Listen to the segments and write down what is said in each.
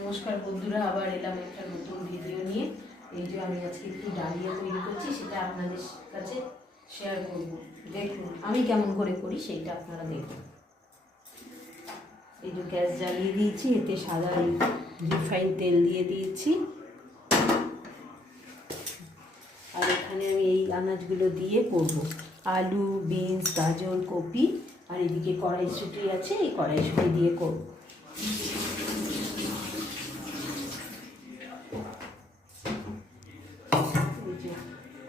নমস্কার বন্ধুরা, আবার এলাম একটা নতুন ভিডিও নিয়ে। এই যে আমি আজকে একটু ডালিয়া তৈরি করছি, সেটা আপনাদের কাছে শেয়ার করব। দেখুন আমি কেমন করে করি সেইটা আপনারা দেখুন। এই যে গ্যাস জ্বালিয়ে দিয়েছি, এতে সাদা রিফাইন তেল দিয়ে দিয়েছি, আর এখানে আমি এই আনাজগুলো দিয়ে করব। আলু, বিনস, গাজর, কপি, আর এদিকে কড়াইশুঁটি আছে, এই কড়াইশুঁটি দিয়ে করব।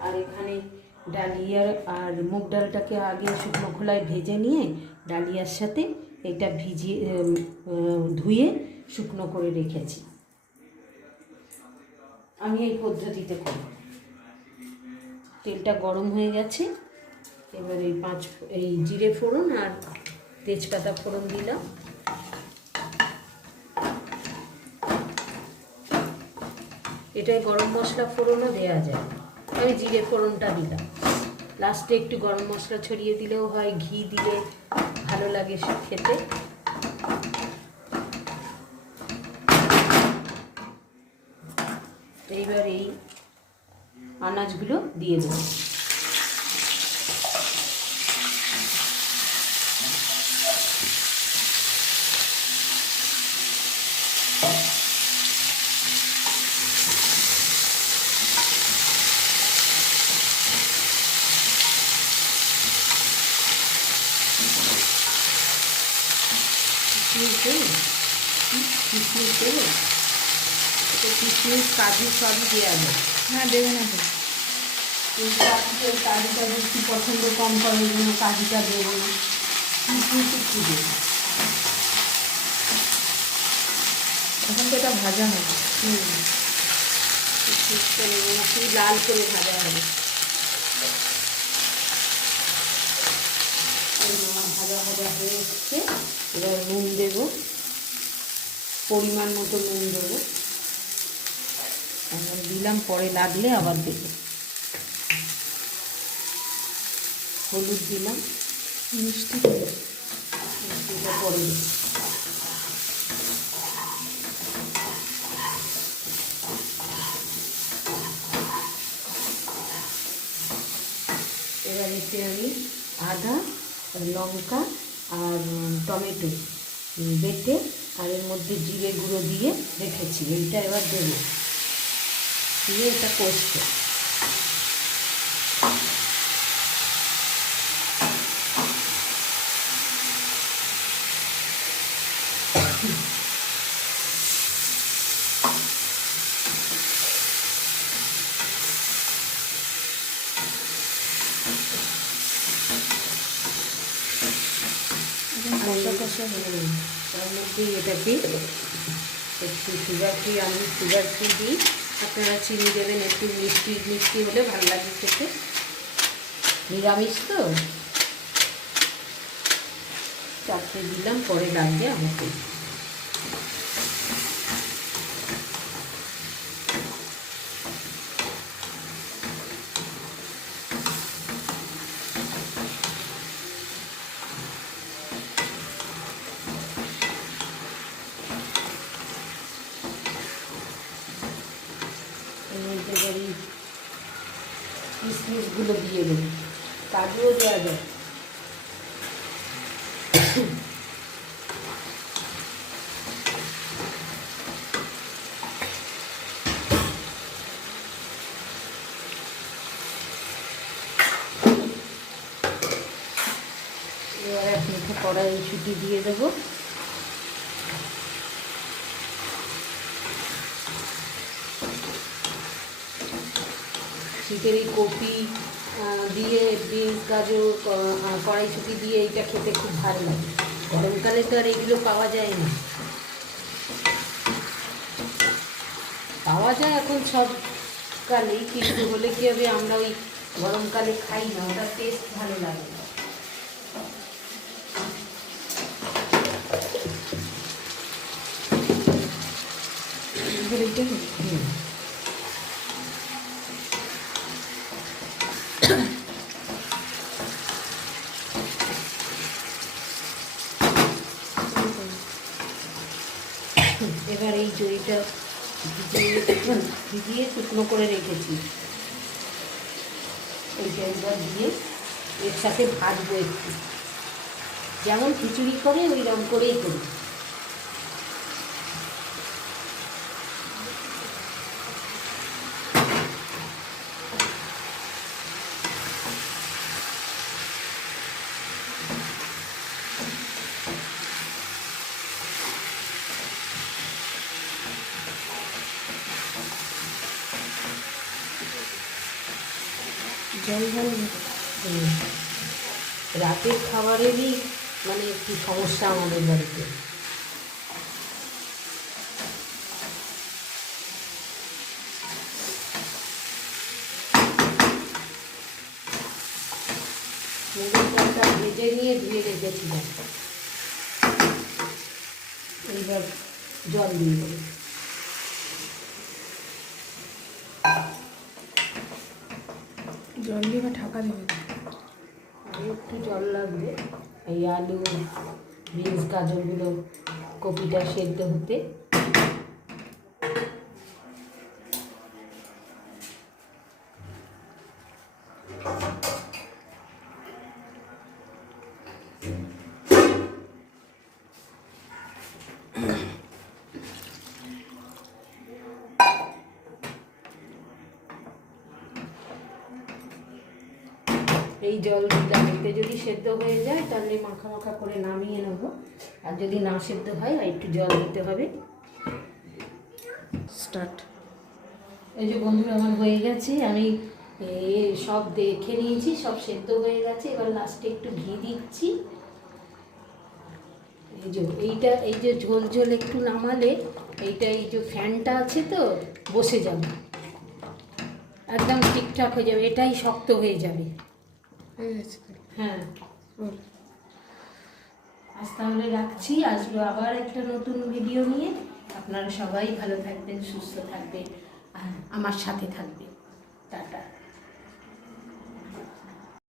আর এখানে ডালিয়া আর মুগ ডালটাকে আগে শুকনো খোলায় ভেজে নিয়ে ডালিয়ার সাথে এটা ভিজিয়ে ধুয়ে শুকনো করে রেখেছি। আমি এই পদ্ধতিতে করব। তেলটা গরম হয়ে গেছে, এবার এই জিরে ফোড়ন আর তেজপাতা ফোড়ন দিলাম। এটাই গরম মশলা ফোড়নও দেওয়া যায়, আমি জিরে ফোড়নটা দিলাম। লাস্টে একটু গরম মশলা ছড়িয়ে দিলেও হয়, ঘি দিলে ভালো লাগে খেতে। এইবার এই আনাজগুলো দিয়ে দেবো। কিশমিশ কাজু সবই দেওয়া যায়। হ্যাঁ দেবে না তো, কিন্তু কাজুটা বেশি পছন্দ কম করে, ওই জন্য কাজুটা দেবো না, কিশমিশ একটু দেবো। এখন তো এটা ভাজা হবে। কিশমিশটা নেবো না, খুবই লাল করে ভাজা হবে। ভাজা ভাজা হয়ে এসছে, এবার নুন দেবো, পরিমাণ মতো নুন দেবো। এখন দিলাম, পরে লাগলে আবার দেবো। হলুদ দিলাম, মিষ্টিটা পরে দেবো। এবার এতে আমি আদা, লঙ্কা আর টমেটো বেটে আর এর মধ্যে জিরে গুঁড়ো দিয়ে রেখেছি, এইটা এবার দেবো, দিয়ে এটা কষতে। তার মধ্যে এটাকে একটু সুগার ফ্রি, আমি সুগার ফ্রি দিই, আপনারা চিনি দেবেন, একটু মিষ্টি মিষ্টি হলে ভালো লাগে খেতে, নিরামিষ তো। চারটে দিলাম, পরে লাগবে আমাকে। কিশমিশগুলো দিয়ে দেবো, কাজুও দেওয়া যায়। এবার এক মুঠো কড়াইশুঁটি দিয়ে দেবো। শীতের এই কপি দিয়ে, বিনস, গাজর, কড়াইশুঁটি দিয়ে এইটা খেতে খুব ভালো লাগে। গরমকালে তো আর এগুলো পাওয়া যায় না, পাওয়া যায় এখন সব কালেই, কিন্তু হলে কী হবে, আমরা ওই গরমকালে খাই না, ওটার টেস্ট ভালো লাগে না। এবার এই যে এটা ভিজিয়ে শুকনো করে রেখেছি, এইটা এবার দিয়ে এর সাথে ভাজবো একটু, যেমন খিচুড়ি করে ওই রকম করেই করি। জল ভালো রাতের খাবারেরই মানে একটু সমস্যা আমাদের বাড়িতে। মুগের ডালটা ভেজে নিয়ে ধুয়ে রেখেছিলাম, এইবার জল দিয়ে দেবো। জল দিয়ে বা ঢাকা দেবে। আর একটু জল লাগবে, এই আলু বিনস গাজরগুলো কপিটা সেদ্ধ হতে। এই জল দিলাম, এতে যদি সেদ্ধ হয়ে যায় তাহলে মাখা মাখা করে নামিয়ে নেবো, আর যদি না সেদ্ধ হয় আর একটু জল দিতে হবে। স্টার্ট। এই যে বন্ধুরা আমার হয়ে গেছে, আমি সব দেখে নিয়েছি, সব সেদ্ধ হয়ে গেছে। এবার লাস্টে একটু ঘি দিচ্ছি। এই যে ঝোল ঝোল একটু নামালে এইটা, এই যে ফ্যানটা আছে তো বসে যাবে, একদম ঠিকঠাক হয়ে যাবে, এটাই শক্ত হয়ে যাবে। হ্যাঁ, আজ তাহলে রাখছি, আসবো আবার একটা নতুন ভিডিও নিয়ে। আপনারা সবাই ভালো থাকবেন, সুস্থ থাকবেন, আর আমার সাথে থাকবেন। টাটা।